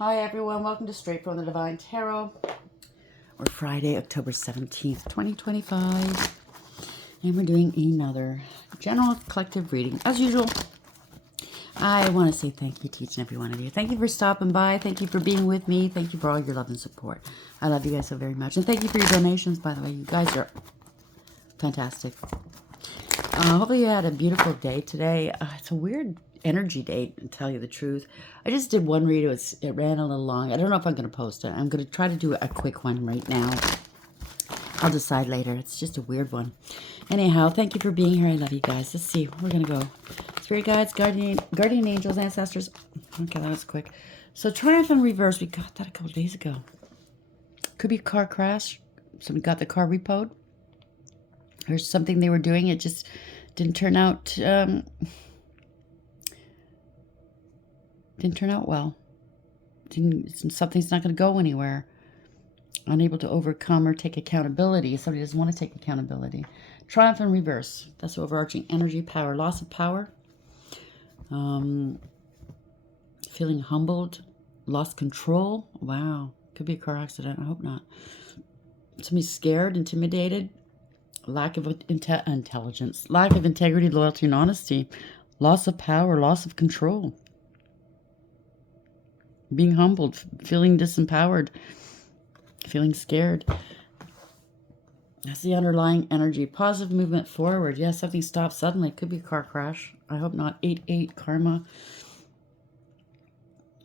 Hi everyone, welcome to Straight from the Divine Tarot. We're Friday, October 17th, 2025. And we're doing another general collective reading. As usual, I want to say thank you to each and every one of you. Thank you for stopping by. Thank you for being with me. Thank you for all your love and support. I love you guys so very much. And thank you for your donations, by the way. You guys are fantastic. Hopefully you had a beautiful day today. It's a weird energy day, to tell you the truth. I just did one read. It ran a little long. I don't know if I'm going to post it. I'm going to try to do a quick one right now. I'll decide later. It's just a weird one. Anyhow, thank you for being here. I love you guys. Let's see. We're going to go. Spirit guides, guardian angels, ancestors. Okay, that was quick. So Triumph in Reverse. We got that a couple days ago. Could be a car crash. Somebody got the car repoed. Or something they were doing. It just didn't turn out... didn't turn out well. Something's not going to go anywhere. Unable to overcome or take accountability. Somebody doesn't want to take accountability. Triumph in Reverse. That's overarching energy, power, loss of power. Feeling humbled, lost control. Wow. Could be a car accident. I hope not. Somebody's scared, intimidated. Lack of intelligence. Lack of integrity, loyalty, and honesty. Loss of power, loss of control. Being humbled, feeling disempowered, feeling scared. That's the underlying energy. Positive movement forward. Yes, something stopped suddenly. It could be a car crash. I hope not. 8-8 karma.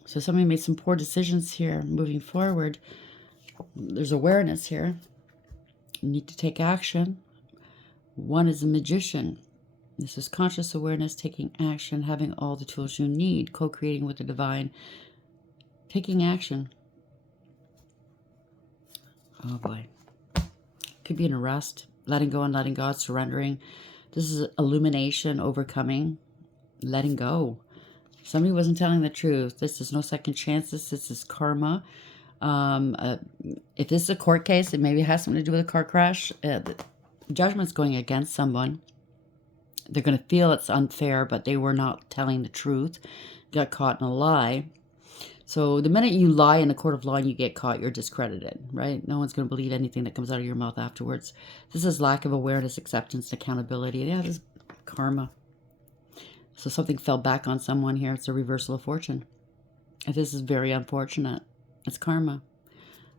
So somebody made some poor decisions here. Moving forward. There's awareness here. You need to take action. One is a magician. This is conscious awareness, taking action, having all the tools you need, co-creating with the divine. Taking action. Oh boy. Could be an arrest. Letting go and letting God, surrendering. This is illumination, overcoming, letting go. Somebody wasn't telling the truth. This is no second chances. This is karma. If this is a court case, it maybe has something to do with a car crash. The judgment's going against someone. They're going to feel it's unfair, but they were not telling the truth. Got caught in a lie. So the minute you lie in a court of law and you get caught, you're discredited, right? No one's going to believe anything that comes out of your mouth afterwards. This is lack of awareness, acceptance, accountability. Yeah, this is karma. So something fell back on someone here. It's a reversal of fortune. And this is very unfortunate. It's karma.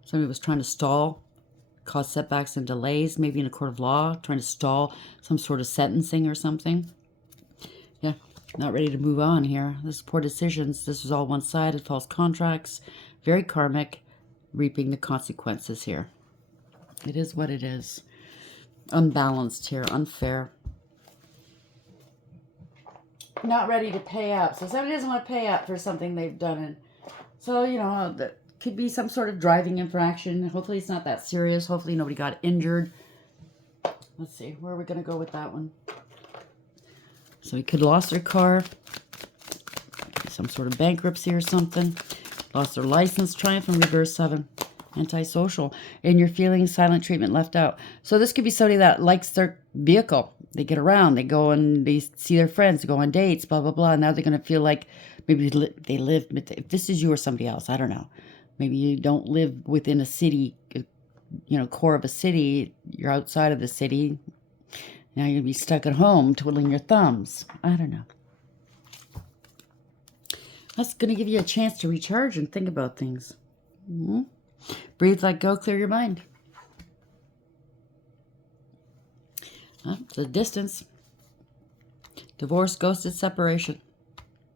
Somebody was trying to stall, cause setbacks and delays, maybe in a court of law, trying to stall some sort of sentencing or something. Yeah. Not ready to move on here. This is poor decisions. This is all one-sided, false contracts. Very karmic, reaping the consequences here. It is what it is. Unbalanced here, unfair. Not ready to pay up. So somebody doesn't want to pay up for something they've done. And so, you know, that could be some sort of driving infraction. Hopefully it's not that serious. Hopefully nobody got injured. Let's see. Where are we going to go with that one? So he could have lost their car, some sort of bankruptcy or something, lost their license, Triumph in Reverse 7, antisocial, and you're feeling silent treatment left out. So this could be somebody that likes their vehicle. They get around, they go and they see their friends, they go on dates, blah, blah, blah. And now they're going to feel like maybe they live, if this is you or somebody else, I don't know. Maybe you don't live within a city, you know, core of a city, you're outside of the city. Now you're going to be stuck at home twiddling your thumbs. I don't know. That's going to give you a chance to recharge and think about things. Breathe, let go, clear your mind. The distance. Divorce, ghosted, separation.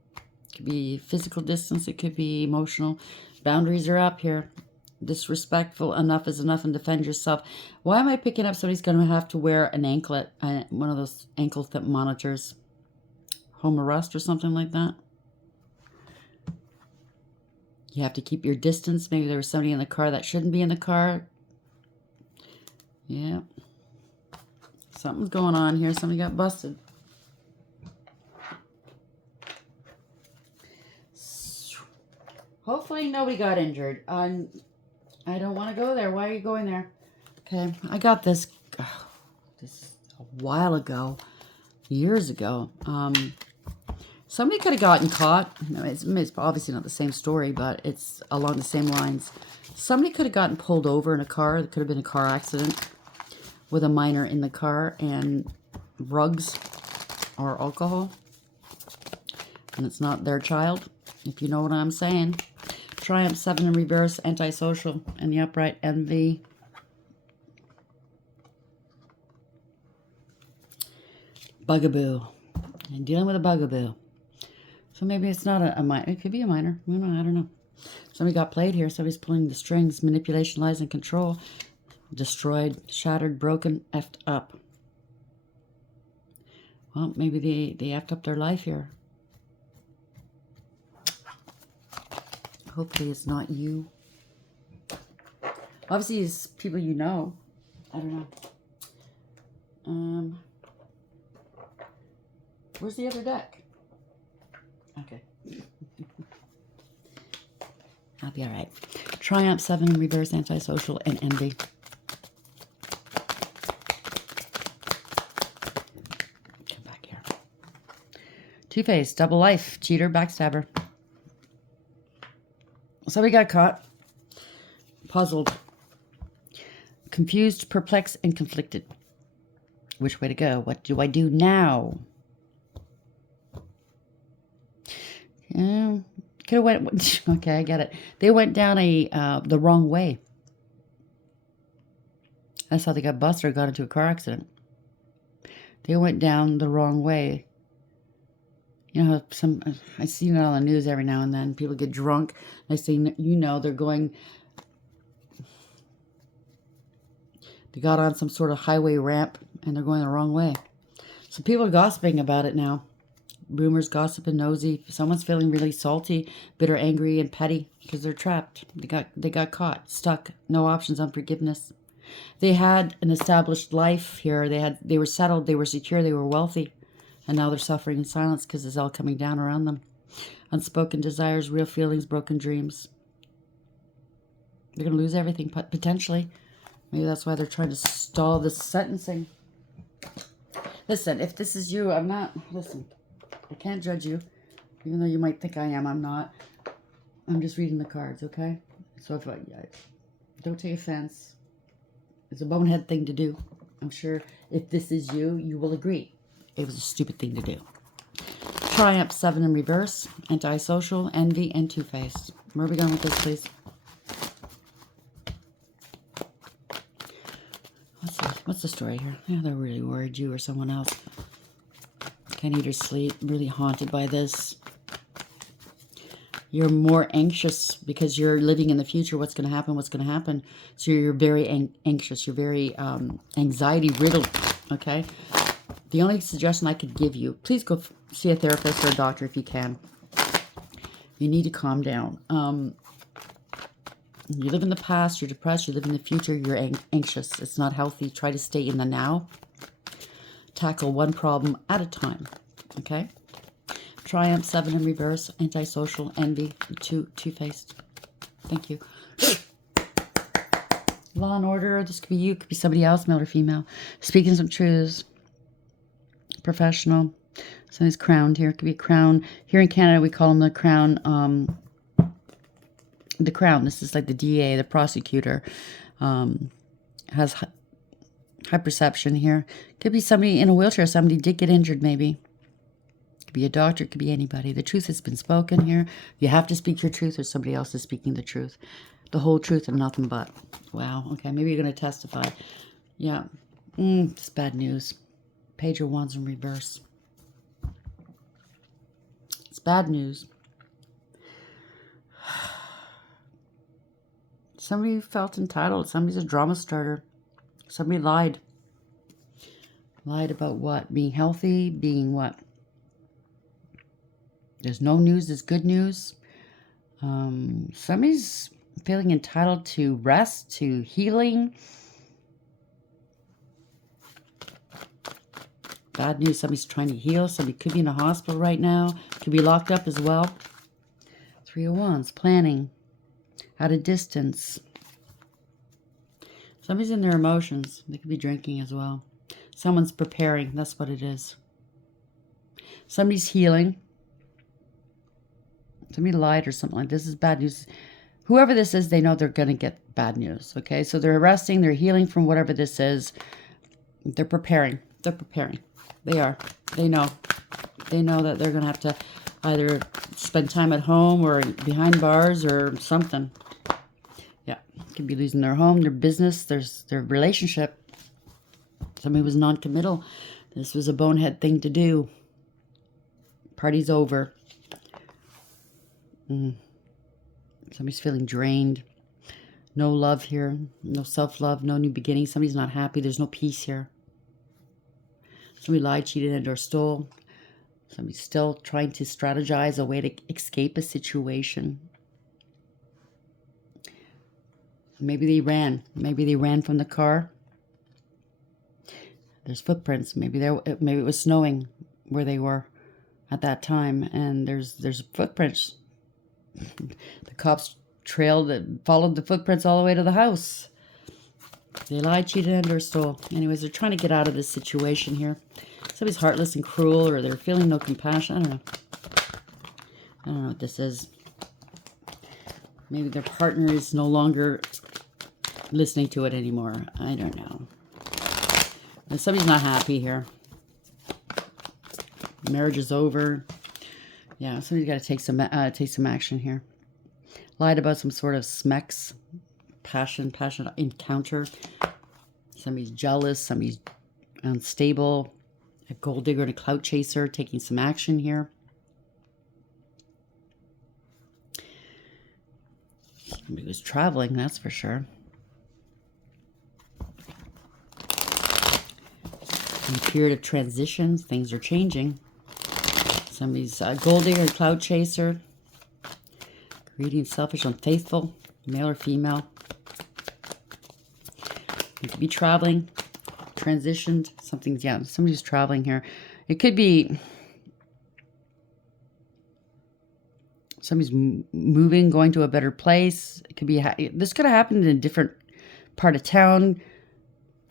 It could be physical distance. It could be emotional. Boundaries are up here. Disrespectful, enough is enough, and defend yourself. Why am I picking up somebody's going to have to wear an anklet, one of those ankle monitors, home arrest or something like that? You have to keep your distance. Maybe there was somebody in the car that shouldn't be in the car. Yeah. Something's going on here. Somebody got busted. Hopefully nobody got injured. I don't want to go there. Why are you going there? Okay, I got this. This a while ago, years ago. Somebody could have gotten caught. No, it's obviously not the same story, but it's along the same lines. Somebody could have gotten pulled over in a car. It could have been a car accident with a minor in the car and drugs or alcohol. And it's not their child, if you know what I'm saying. Triumph 7 in reverse, antisocial, and the upright, envy. Bugaboo. And dealing with a bugaboo. So maybe it's not a minor. It could be a minor. I don't know. Somebody got played here. Somebody's pulling the strings. Manipulation, lies, and control. Destroyed, shattered, broken, effed up. Well, maybe they effed up their life here. Hopefully it's not you. Obviously it's people you know. I don't know. Where's the other deck? Okay. I'll be all right. Triumph 7 in reverse, antisocial, and envy. Come back here. Two-Face, double life, cheater, backstabber. Somebody got caught. Puzzled. Confused, perplexed, and conflicted. Which way to go? What do I do now? Yeah, could have went. Okay, I get it. They went down the wrong way. That's how they got busted or got into a car accident. They went down the wrong way. You know, I see it on the news every now and then. People get drunk. I say, they're going. They got on some sort of highway ramp and they're going the wrong way. So people are gossiping about it now. Rumors, gossip, and nosy. Someone's feeling really salty, bitter, angry, and petty because they're trapped. They got caught, stuck, no options, unforgiveness. They had an established life here. They were settled, they were secure, they were wealthy, and now they're suffering in silence because it's all coming down around them. Unspoken desires, real feelings, broken dreams. They're going to lose everything potentially. Maybe that's why they're trying to stall this sentencing. Listen, if this is you, listen. I can't judge you, even though you might think I am. I'm not. I'm just reading the cards, okay? So if don't take offense. It's a bonehead thing to do. I'm sure if this is you, you will agree. It was a stupid thing to do. Triumph 7 in reverse, antisocial, envy, and Two-Face. Where are we going with this, please? What's the story here? Yeah, they're really worried you or someone else. Can't eat or sleep. Really haunted by this. You're more anxious because you're living in the future. What's going to happen? What's going to happen? So you're very anxious. You're very anxiety riddled. Okay. The only suggestion I could give you, please go see a therapist or a doctor if you can. You need to calm down. You live in the past. You're depressed. You live in the future. You're anxious. It's not healthy. Try to stay in the now. Tackle one problem at a time. Okay? Triumph 7 in reverse, antisocial, envy, Two-Faced. Thank you. Law and order. This could be you. Could be somebody else, male or female. Speaking some truths. Professional. Somebody's crowned here. Could be a crown. Here in Canada, we call them the crown. The crown. This is like the DA, the prosecutor. Has high perception here. Could be somebody in a wheelchair. Somebody did get injured, maybe. Could be a doctor. Could be anybody. The truth has been spoken here. You have to speak your truth or somebody else is speaking the truth. The whole truth and nothing but. Wow. Okay, maybe you're going to testify. Yeah. It's bad news. Page of Wands in reverse. It's bad news. Somebody felt entitled. Somebody's a drama starter. Somebody lied. Lied about what? Being healthy? Being what? There's no news. There's good news. Somebody's feeling entitled to rest, to healing. Bad news. Somebody's trying to heal. Somebody could be in a hospital right now. Could be locked up as well. 3 of Wands. Planning. At a distance. Somebody's in their emotions. They could be drinking as well. Someone's preparing. That's what it is. Somebody's healing. Somebody lied or something like this. Is bad news. Whoever this is, they know they're going to get bad news. Okay, so they're resting. They're healing from whatever this is. They're preparing. They're preparing. They are. They know. They know that they're going to have to either spend time at home or behind bars or something. Yeah, could be losing their home, their business, their relationship. Somebody was non-committal. This was a bonehead thing to do. Party's over. Somebody's feeling drained. No love here. No self-love. No new beginning. Somebody's not happy. There's no peace here. Somebody lied, cheated, and or stole. Somebody's still trying to strategize a way to escape a situation. Maybe they ran. Maybe they ran from the car. There's footprints. Maybe it was snowing where they were at that time, and there's footprints. The cops followed the footprints all the way to the house. They lied, cheated, and or stole. Anyways, they're trying to get out of this situation here. Somebody's heartless and cruel, or they're feeling no compassion. I don't know. I don't know what this is. Maybe their partner is no longer listening to it anymore. I don't know. And somebody's not happy here. Marriage is over. Yeah, somebody's got to take some action here. Lied about some sort of smex, passion encounter. Somebody's jealous. Somebody's unstable. A gold digger and a clout chaser taking some action here. Somebody was traveling, that's for sure. In a period of transitions, things are changing. Somebody's a gold digger and clout chaser. Greedy and selfish, unfaithful, male or female. You could be traveling, transitioned. Somebody's traveling here. It could be somebody's moving, going to a better place. It could be this could have happened in a different part of town,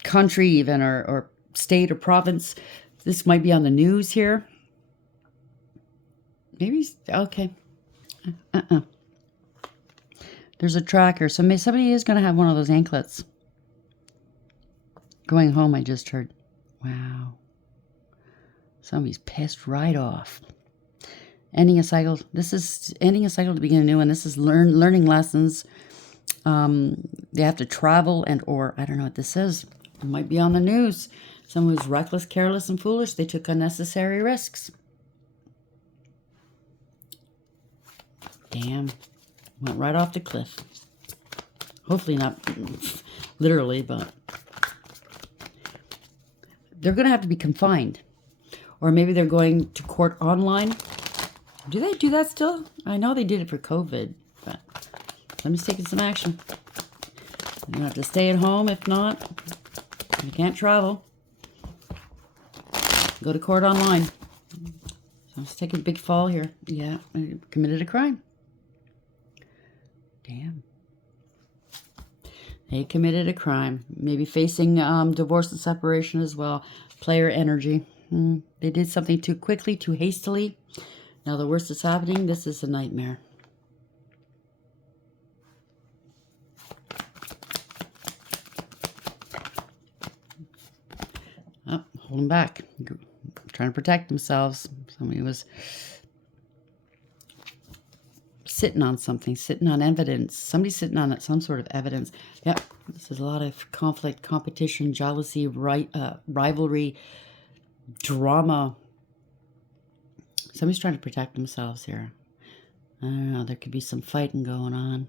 country even, or state or province. This might be on the news here. Maybe okay. There's a tracker. So somebody is going to have one of those anklets. Going home, I just heard. Wow. Somebody's pissed right off. Ending a cycle. This is ending a cycle to begin a new one. This is learning lessons. They have to travel or I don't know what this is. It might be on the news. Someone who's reckless, careless, and foolish. They took unnecessary risks. Damn. Went right off the cliff. Hopefully not literally, but they're going to have to be confined. Or maybe they're going to court online. Do they do that still? I know they did it for COVID, but somebody's taking some action. You're going to have to stay at home. If not, you can't travel. Go to court online. Someone's taking a big fall here. Yeah, committed a crime. Damn. They committed a crime. Maybe facing divorce and separation as well. Player energy. They did something too quickly, too hastily. Now the worst is happening. This is a nightmare. Oh, holding back. Trying to protect themselves. Somebody was sitting on something, sitting on evidence. Somebody's sitting on some sort of evidence. Yep, this is a lot of conflict, competition, jealousy, rivalry, drama. Somebody's trying to protect themselves here. I don't know, there could be some fighting going on.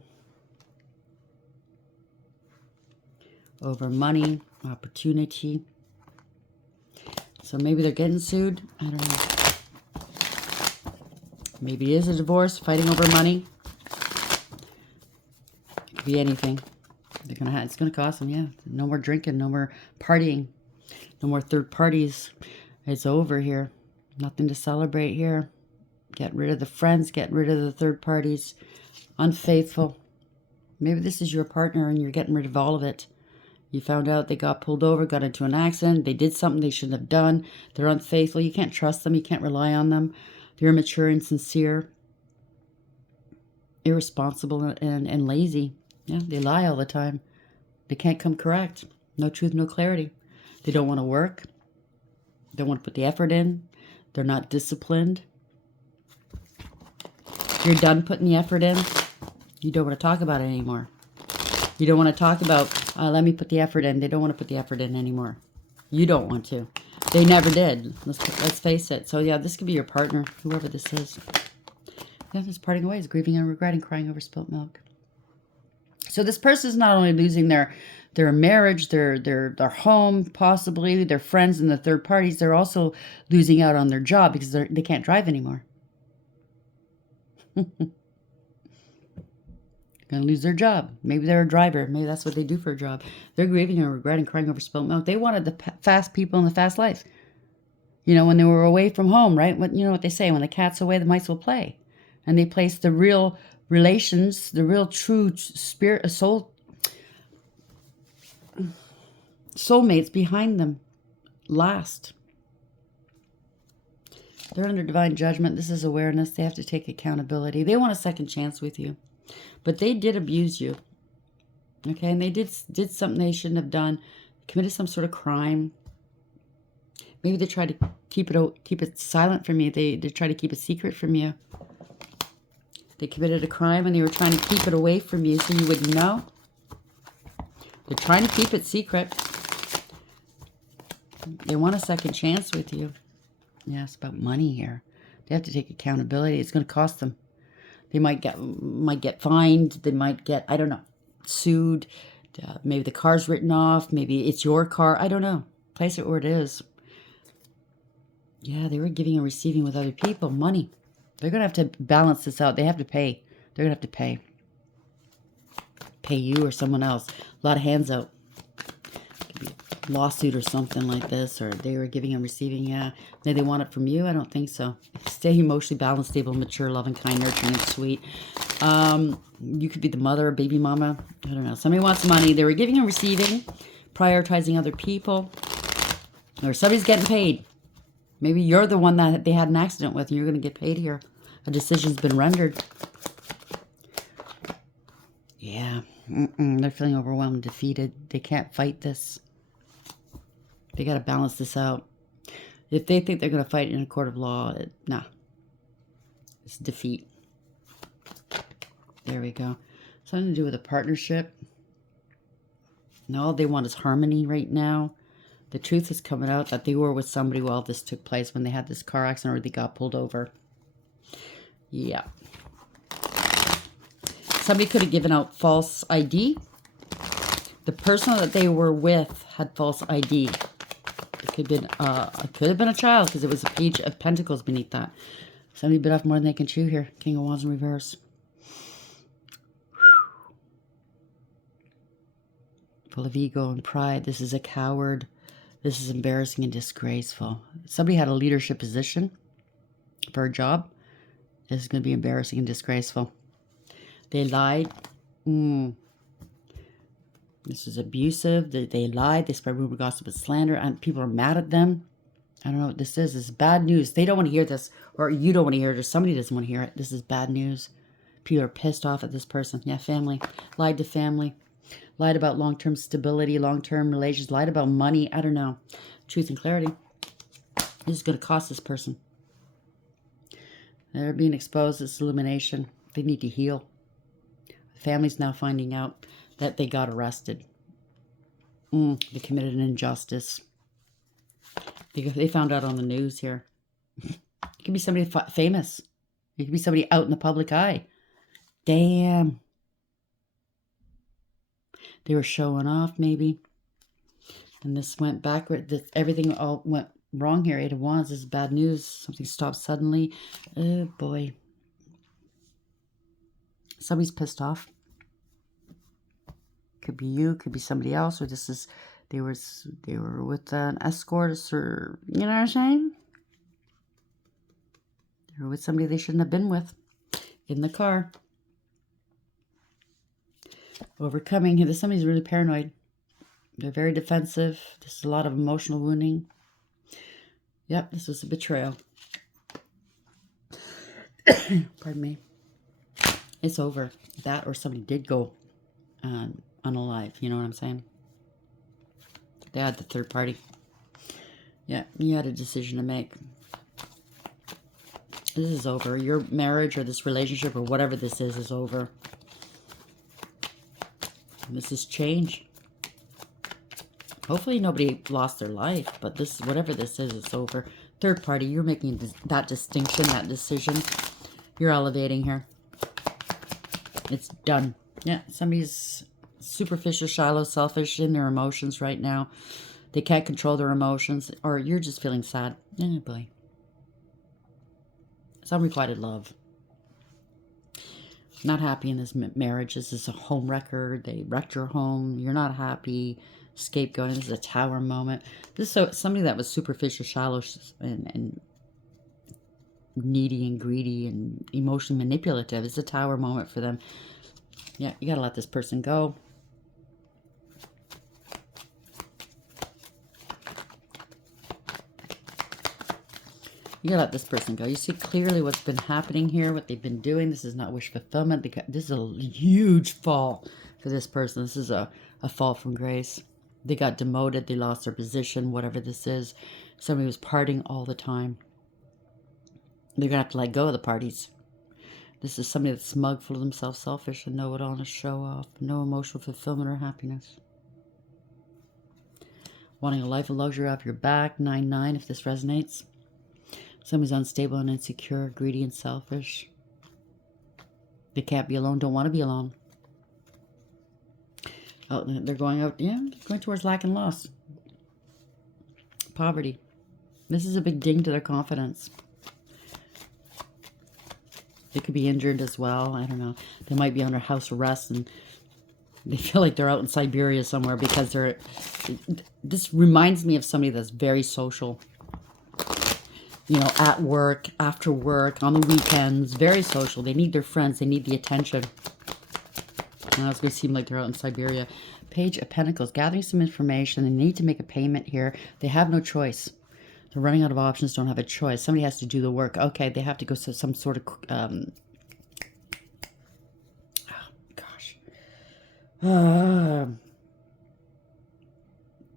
Over money, opportunity. So maybe they're getting sued. I don't know. Maybe it is a divorce, fighting over money. It could be anything. It's gonna cost them, yeah. No more drinking, no more partying, no more third parties. It's over here. Nothing to celebrate here. Get rid of the friends, get rid of the third parties. Unfaithful. Maybe this is your partner and you're getting rid of all of it. You found out they got pulled over, got into an accident, they did something they shouldn't have done. They're unfaithful. You can't trust them. You can't rely on them. They're immature and insincere. irresponsible and lazy. Yeah, they lie all the time. They can't come correct. No truth, no clarity. They don't want to work. They don't want to put the effort in. They're not disciplined. You're done putting the effort in. You don't want to talk about it anymore. You don't want to talk about, let me put the effort in. They don't want to put the effort in anymore. You don't want to. They never did. Let's face it. So yeah, this could be your partner, whoever this is. Yeah, this parting ways, grieving and regretting, crying over spilt milk. So this person is not only losing their marriage, their home, possibly their friends and the third parties. They're also losing out on their job because they can't drive anymore. Gonna lose their job. Maybe they're a driver. Maybe that's what they do for a job. They're grieving and regretting, crying over spilt milk. They wanted the fast people in the fast life. You know, when they were away from home, right? You know what they say, when the cat's away, the mice will play. And they placed the real relations, the real true spirit, soulmates behind them last. They're under divine judgment. This is awareness. They have to take accountability. They want a second chance with you. But they did abuse you. Okay, and they did something they shouldn't have done. Committed some sort of crime. Maybe they tried to keep it silent from you. They tried to keep a secret from you. They committed a crime and they were trying to keep it away from you so you wouldn't know. They're trying to keep it secret. They want a second chance with you. Yeah, it's about money here. They have to take accountability. It's going to cost them. They might get fined. They might get, I don't know, sued. Maybe the car's written off. Maybe it's your car. I don't know. Place it where it is. Yeah, they were giving and receiving with other people. Money. They're going to have to balance this out. They have to pay. They're going to have to pay. Pay you or someone else. A lot of hands out. Could be a lawsuit or something like this. Or they were giving and receiving. Yeah. Did they want it from you? I don't think so. Stay emotionally balanced, stable, mature, loving, kind, nurturing, and sweet. You could be the mother or baby mama. I don't know. Somebody wants money. They were giving and receiving. Prioritizing other people. Or somebody's getting paid. Maybe you're the one that they had an accident with and you're going to get paid here. A decision's been rendered. Yeah. They're feeling overwhelmed, defeated. They can't fight this. They got to balance this out. If they think they're going to fight in a court of law, nah. It's defeat. There we go. Something to do with a partnership. And all they want is harmony right now. The truth is coming out that they were with somebody while this took place, when they had this car accident or they got pulled over. Yeah. Somebody could have given out false ID. The person that they were with had false ID. It could have been a child because it was a page of pentacles beneath that. Somebody bit off more than they can chew here. King of Wands in reverse. Full of ego and pride. This is a coward. This is embarrassing and disgraceful. Somebody had a leadership position for a job. This is going to be embarrassing and disgraceful. They lied. This is abusive. They lied. They spread rumor, gossip, and slander. And people are mad at them. I don't know what this is. This is bad news. They don't want to hear this. Or you don't want to hear it. Or somebody doesn't want to hear it. This is bad news. People are pissed off at this person. Yeah, family. Lied to family. Lied about long-term stability, long-term relations. Lied about money. I don't know. Truth and clarity. This is going to cost this person. They're being exposed. It's illumination. They need to heal. The family's now finding out that they got arrested. They committed an injustice. They found out on the news here. It could be somebody famous. It could be somebody out in the public eye. Damn. They were showing off, maybe. And this went backward. Everything all went wrong here. Eight of Wands. This is bad news. Something stopped suddenly. Oh, boy. Somebody's pissed off. Could be you. Could be somebody else. Or this is... They were with an escort. Or, you know what I'm saying? They were with somebody they shouldn't have been with. In the car. Overcoming. Somebody's really paranoid. They're very defensive. This is a lot of emotional wounding. Yep, this was a betrayal. Pardon me. It's over. That or somebody did go unalive. You know what I'm saying? They had the third party. Yeah, you had a decision to make. This is over. Your marriage or this relationship or whatever this is over. This is change. Hopefully nobody lost their life, but this, whatever this is, it's over. Third party, you're making that distinction, that decision. You're elevating here. It's done. Yeah, somebody's superficial, shallow, selfish in their emotions right now. They can't control their emotions, or you're just feeling sad. Eh, boy. It's unrequited love. Not happy in this marriage. This is a home wrecker. They wrecked your home. You're not happy. Scapegoating. This is a tower moment. This is somebody that was superficial, shallow, and needy and greedy and emotionally manipulative. It's a tower moment for them. Yeah, you got to let this person go. You gotta let this person go. You see clearly what's been happening here, what they've been doing. This is not wish fulfillment. This is a huge fall for this person. This is a fall from grace. They got demoted. They lost their position, whatever this is. Somebody was partying all the time. They're gonna have to let go of the parties. This is somebody that's smug, full of themselves, selfish, and know it all, and show off. No emotional fulfillment or happiness. Wanting a life of luxury off your back. 9-9 if this resonates. Somebody's unstable and insecure, greedy and selfish. They can't be alone, don't want to be alone. Oh, they're going out, yeah, going towards lack and loss. Poverty. This is a big ding to their confidence. They could be injured as well. I don't know. They might be under house arrest and they feel like they're out in Siberia somewhere because they're... This reminds me of somebody that's very social. You know, at work, after work, on the weekends, very social. They need their friends. They need the attention. Now it's going to seem like they're out in Siberia. Page of Pentacles, gathering some information. They need to make a payment here. They have no choice. They're running out of options, don't have a choice. Somebody has to do the work. Okay, they have to go to some sort of...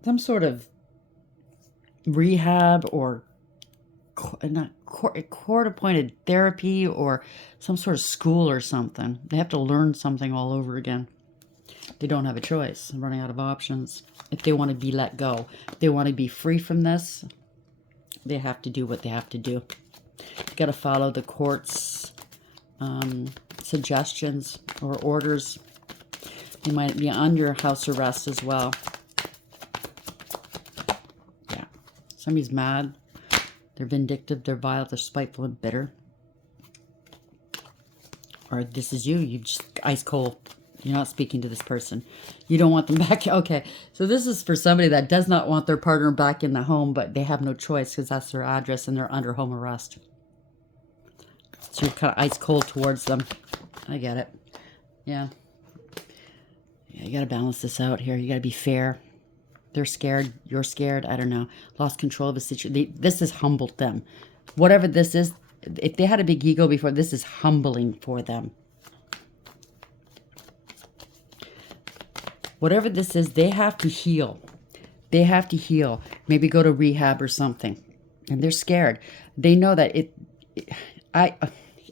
some sort of rehab or... not court-appointed therapy or some sort of school or something. They have to learn something all over again. They don't have a choice. They're running out of options. If they want to be let go, if they want to be free from this, they have to do what they have to do. You got to follow the court's suggestions or orders. They might be under house arrest as well. Yeah. Somebody's mad. They're vindictive, they're vile, they're spiteful and bitter. Or this is you. You just ice cold. You're not speaking to this person. You don't want them back. Okay, so this is for somebody that does not want their partner back in the home, but they have no choice because that's their address and they're under home arrest. So you're kind of ice cold towards them. I get it. Yeah. Yeah, you got to balance this out here. You got to be fair. They're scared. You're scared. I don't know. Lost control of the situation. This has humbled them. Whatever this is, if they had a big ego before, this is humbling for them. Whatever this is, they have to heal. They have to heal. Maybe go to rehab or something. And they're scared. They know that I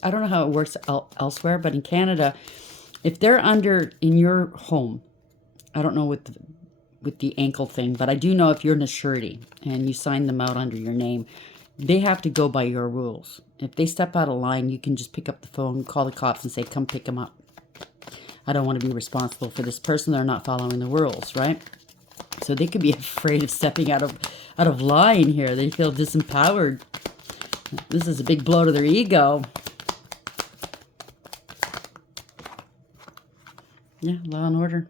don't know how it works elsewhere, but in Canada, if they're in your home, I don't know with the ankle thing, but I do know if you're in a surety and you sign them out under your name, they have to go by your rules. If they step out of line, you can just pick up the phone, call the cops and say, come pick them up. I don't want to be responsible for this person. They're not following the rules, right? So they could be afraid of stepping out of line here. They feel disempowered. This is a big blow to their ego. Yeah, law and order.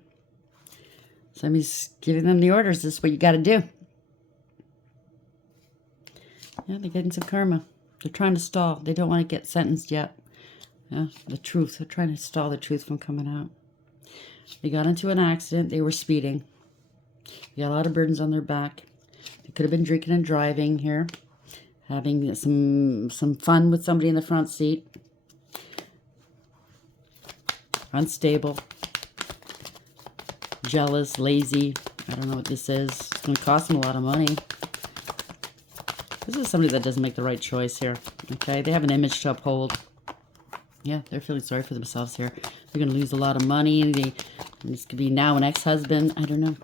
Somebody's giving them the orders. This is what you got to do. Yeah, they're getting some karma. They're trying to stall. They don't want to get sentenced yet. Yeah, the truth. They're trying to stall the truth from coming out. They got into an accident. They were speeding. They got a lot of burdens on their back. They could have been drinking and driving here. Having some fun with somebody in the front seat. unstable, jealous, lazy. I don't know what this is. It's going to cost them a lot of money. This is somebody that doesn't make the right choice here. Okay, they have an image to uphold. Yeah, they're feeling sorry for themselves here. They're going to lose a lot of money. This could be now an ex-husband. I don't know.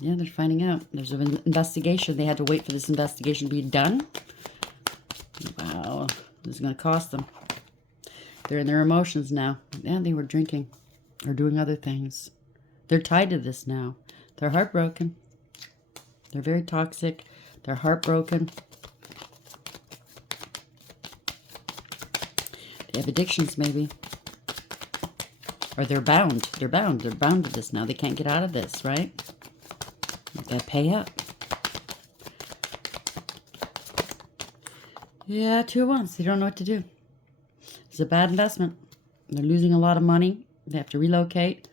Yeah, they're finding out. There's an investigation. They had to wait for this investigation to be done. Wow, this is going to cost them. They're in their emotions now. Yeah, they were drinking or doing other things. They're tied to this now. They're heartbroken. They're very toxic. They're heartbroken. They have addictions, maybe. Or they're bound. They're bound. They're bound to this now. They can't get out of this, right? They gotta pay up. Yeah, 2 of Wands. They don't know what to do. It's a bad investment. They're losing a lot of money. They have to relocate.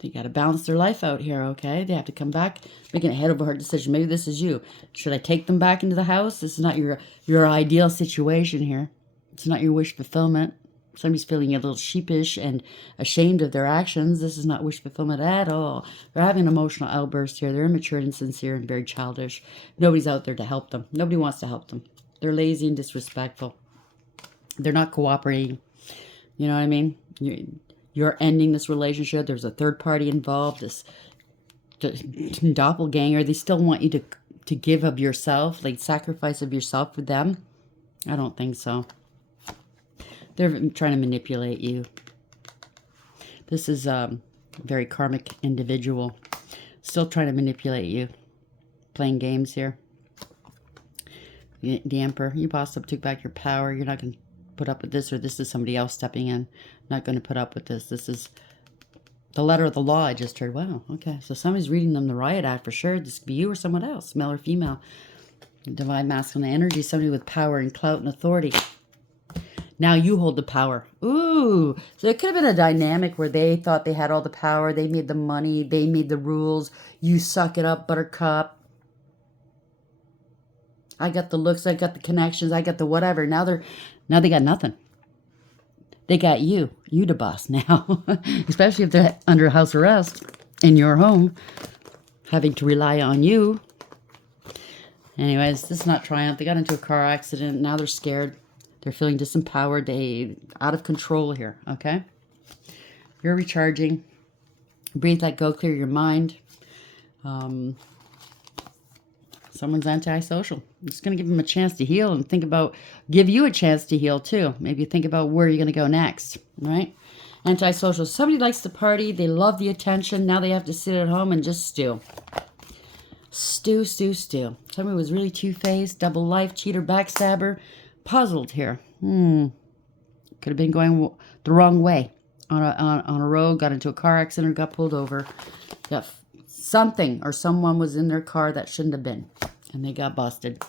They got to balance their life out here, okay? They have to come back, making a head-over-heart decision. Maybe this is you. Should I take them back into the house? This is not your ideal situation here. It's not your wish fulfillment. Somebody's feeling a little sheepish and ashamed of their actions. This is not wish fulfillment at all. They're having an emotional outburst here. They're immature and insincere and very childish. Nobody's out there to help them. Nobody wants to help them. They're lazy and disrespectful. They're not cooperating. You know what I mean? You're ending this relationship. There's a third party involved. This doppelganger. They still want you to give of yourself, like sacrifice of yourself for them. I don't think so. They're trying to manipulate you. This is a very karmic individual. Still trying to manipulate you. Playing games here. The Emperor. You bossed up, took back your power. You're not going to put up with this, or this is somebody else stepping in. Not going to put up with this. This is the letter of the law I just heard. Wow, okay. So somebody's reading them the riot act for sure. This could be you or someone else, male or female. Divine masculine energy, somebody with power and clout and authority. Now you hold the power. Ooh. So it could have been a dynamic where they thought they had all the power. They made the money. They made the rules. You suck it up, buttercup. I got the looks. I got the connections. I got the whatever. Now they got nothing. They got you. You the boss now. Especially if they're under house arrest in your home. Having to rely on you. Anyways, this is not triumph. They got into a car accident. Now they're scared. They're feeling disempowered. They out of control here, okay? You're recharging. Breathe, let go, clear your mind. Someone's antisocial. I'm just going to give them a chance to heal and give you a chance to heal too. Maybe think about where you're going to go next, right? Antisocial. Somebody likes to party. They love the attention. Now they have to sit at home and just stew. Stew. Somebody was really two-faced, double life, cheater, backstabber. Puzzled here. Could have been going the wrong way on a road, got into a car accident, or got pulled over. Got something or someone was in their car that shouldn't have been, and they got busted.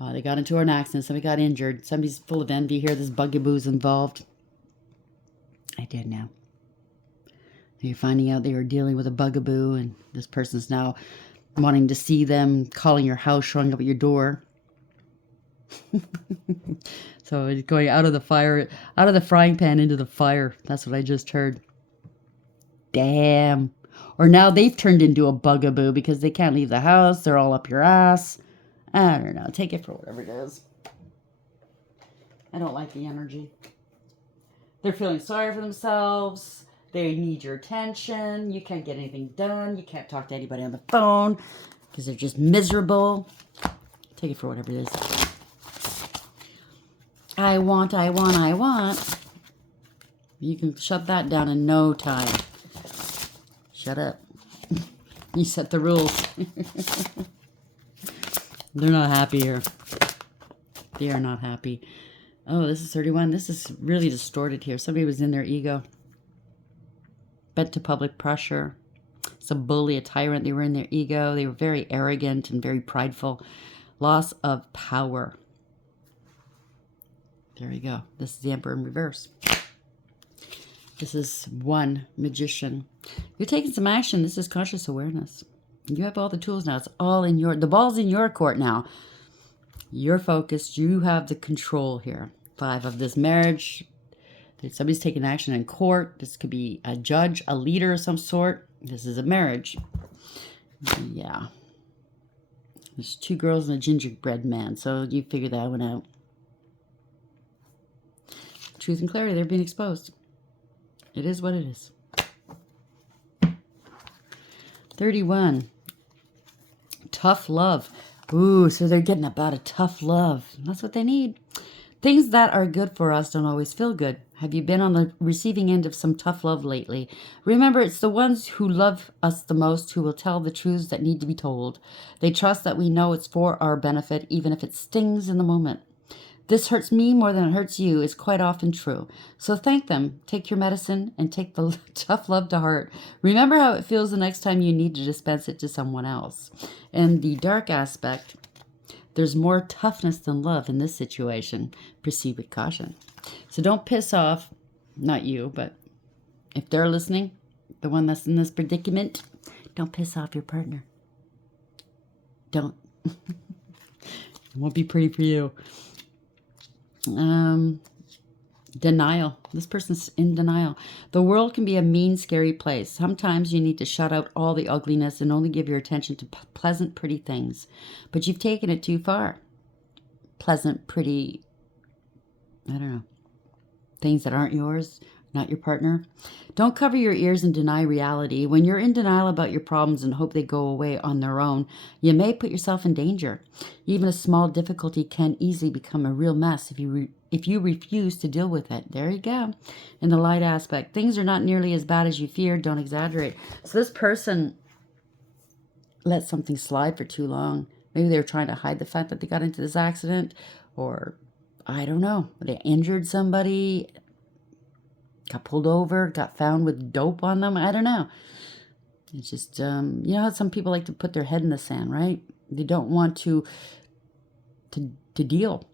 They got into an accident. Somebody got injured. Somebody's full of envy here. This bugaboo's involved. I did know. You're finding out they were dealing with a bugaboo, and this person's now wanting to see them, calling your house, showing up at your door. So it's going out of the frying pan into the fire. That's what I just heard. Damn. Or now they've turned into a bugaboo because they can't leave the house. They're all up your ass. I don't know. Take it for whatever it is. I don't like the energy. They're feeling sorry for themselves. They need your attention. You can't get anything done. You can't talk to anybody on the phone because they're just miserable. Take it for whatever it is. I want. You can shut that down in no time. Shut up. You set the rules. They're not happy here. They are not happy. Oh, this is 31. This is really distorted here. Somebody was in their ego. Bent to public pressure. It's a bully, a tyrant. They were in their ego. They were very arrogant and very prideful. Loss of power. There we go. This is the Emperor in reverse. This is one magician. You're taking some action. This is conscious awareness. You have all the tools now. It's all in the ball's in your court now. You're focused. You have the control here. 5 of this marriage. Somebody's taking action in court. This could be a judge, a leader of some sort. This is a marriage. Yeah. There's 2 girls and a gingerbread man. So you figure that one out. Truth and clarity, they're being exposed. It is what it is. 31. Tough love. Ooh, so they're getting about a tough love. That's what they need. Things that are good for us don't always feel good. Have you been on the receiving end of some tough love lately? Remember, it's the ones who love us the most who will tell the truths that need to be told. They trust that we know it's for our benefit, even if it stings in the moment. This hurts me more than it hurts you is quite often true. So thank them. Take your medicine and take the tough love to heart. Remember how it feels the next time you need to dispense it to someone else. And the dark aspect, there's more toughness than love in this situation. Proceed with caution. So don't piss off, not you, but if they're listening, the one that's in this predicament, don't piss off your partner. Don't. It won't be pretty for you. Denial. This person's in denial. The world can be a mean, scary place. Sometimes you need to shut out all the ugliness and only give your attention to pleasant, pretty things. But you've taken it too far. Pleasant, pretty, I don't know, things that aren't yours, not your partner. Don't cover your ears and deny reality. When you're in denial about your problems and hope they go away on their own, you may put yourself in danger. Even a small difficulty can easily become a real mess if you refuse to deal with it. There you go. In the light aspect, things are not nearly as bad as you feared. Don't exaggerate. So this person let something slide for too long. Maybe they were trying to hide the fact that they got into this accident, or I don't know, they injured somebody, got pulled over, got found with dope on them. I don't know. It's just, you know how some people like to put their head in the sand, right? They don't want to deal.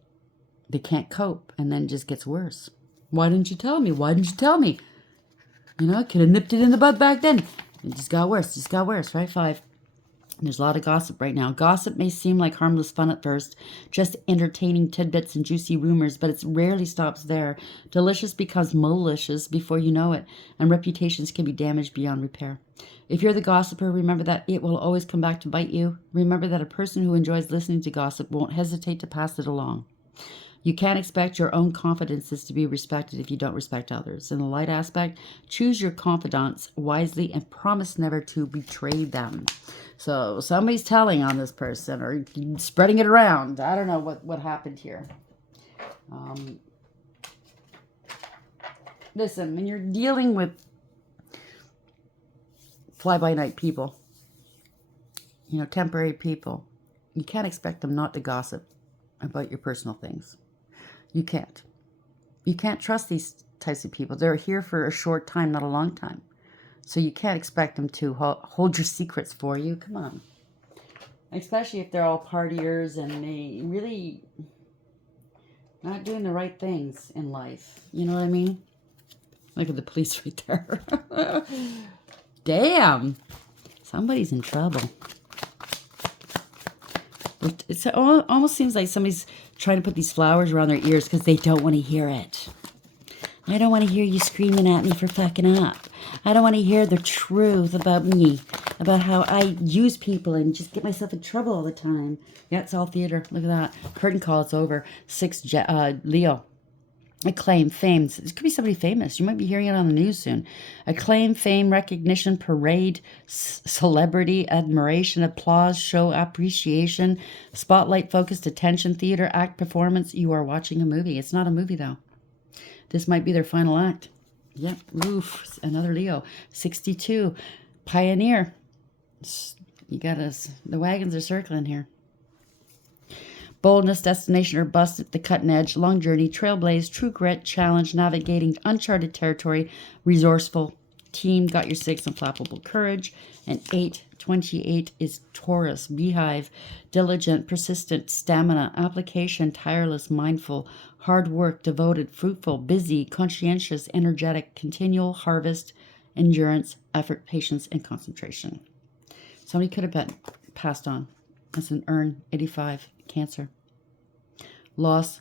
They can't cope, and then it just gets worse. Why didn't you tell me? Why didn't you tell me? You know, I could have nipped it in the bud back then. It just got worse. Just got worse, right? 5. There's a lot of gossip right now. Gossip may seem like harmless fun at first, just entertaining tidbits and juicy rumors, but it rarely stops there. Delicious becomes malicious before you know it, and reputations can be damaged beyond repair. If you're the gossiper, remember that it will always come back to bite you. Remember that a person who enjoys listening to gossip won't hesitate to pass it along. You can't expect your own confidences to be respected if you don't respect others. In the light aspect, choose your confidants wisely and promise never to betray them. So somebody's telling on this person or spreading it around. I don't know what happened here. Listen, when you're dealing with fly-by-night people, you know, temporary people, you can't expect them not to gossip about your personal things. You can't. You can't trust these types of people. They're here for a short time, not a long time. So you can't expect them to hold your secrets for you. Come on. Especially if they're all partiers and they really not doing the right things in life. You know what I mean? Look at the police right there. Damn. Somebody's in trouble. It almost seems like somebody's trying to put these flowers around their ears because they don't want to hear it. I don't want to hear you screaming at me for fucking up. I don't want to hear the truth about me, about how I use people and just get myself in trouble all the time. Yeah, it's all theater. Look at that. Curtain call, it's over. 6, Leo. Acclaim, fame. It could be somebody famous. You might be hearing it on the news soon. Acclaim, fame, recognition, parade, celebrity, admiration, applause, show, appreciation, spotlight, focused attention, theater, act, performance. You are watching a movie. It's not a movie, though. This might be their final act. Yep. Oof. Another Leo. 62. Pioneer. You got us. The wagons are circling here. Boldness, destination or bust at the cutting edge, long journey, trailblaze, true grit, challenge, navigating uncharted territory, resourceful, team, got your 6, unflappable courage, and 8, 28 is Taurus, beehive, diligent, persistent, stamina, application, tireless, mindful, hard work, devoted, fruitful, busy, conscientious, energetic, continual, harvest, endurance, effort, patience, and concentration. Somebody could have been passed on. That's an urn, 85, Cancer. Loss,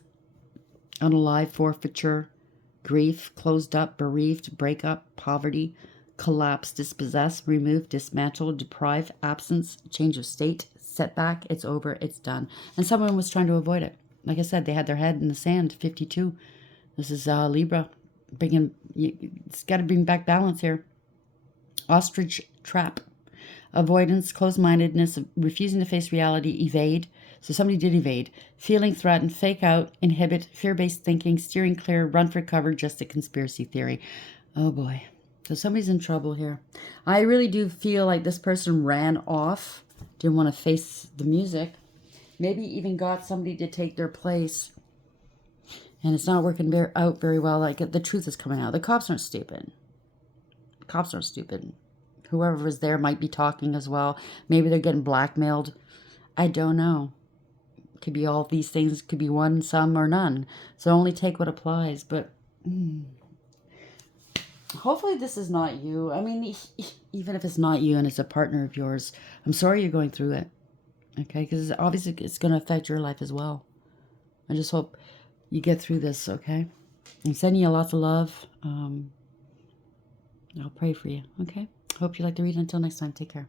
unalive, forfeiture, grief, closed up, bereaved, breakup, poverty, collapse, dispossess, remove, dismantle, deprive, absence, change of state, setback, it's over, it's done. And someone was trying to avoid it. Like I said, they had their head in the sand, 52. This is Libra. It's got to bring back balance here. Ostrich trap. Avoidance, closed-mindedness, refusing to face reality, evade. So somebody did evade. Feeling threatened, fake out, inhibit, fear-based thinking, steering clear, run for cover, just a conspiracy theory. Oh boy. So somebody's in trouble here. I really do feel like this person ran off, didn't want to face the music. Maybe even got somebody to take their place. And it's not working out very well. Like, the truth is coming out. The cops aren't stupid. Cops aren't stupid. Whoever was there might be talking as well. Maybe they're getting blackmailed. I don't know. Could be all these things. Could be one, some, or none. So only take what applies. But hopefully this is not you. I mean, even if it's not you and it's a partner of yours, I'm sorry you're going through it. Okay? Because obviously it's going to affect your life as well. I just hope you get through this, okay? I'm sending you lots of love. I'll pray for you, okay? Hope you like the reading. Until next time, take care.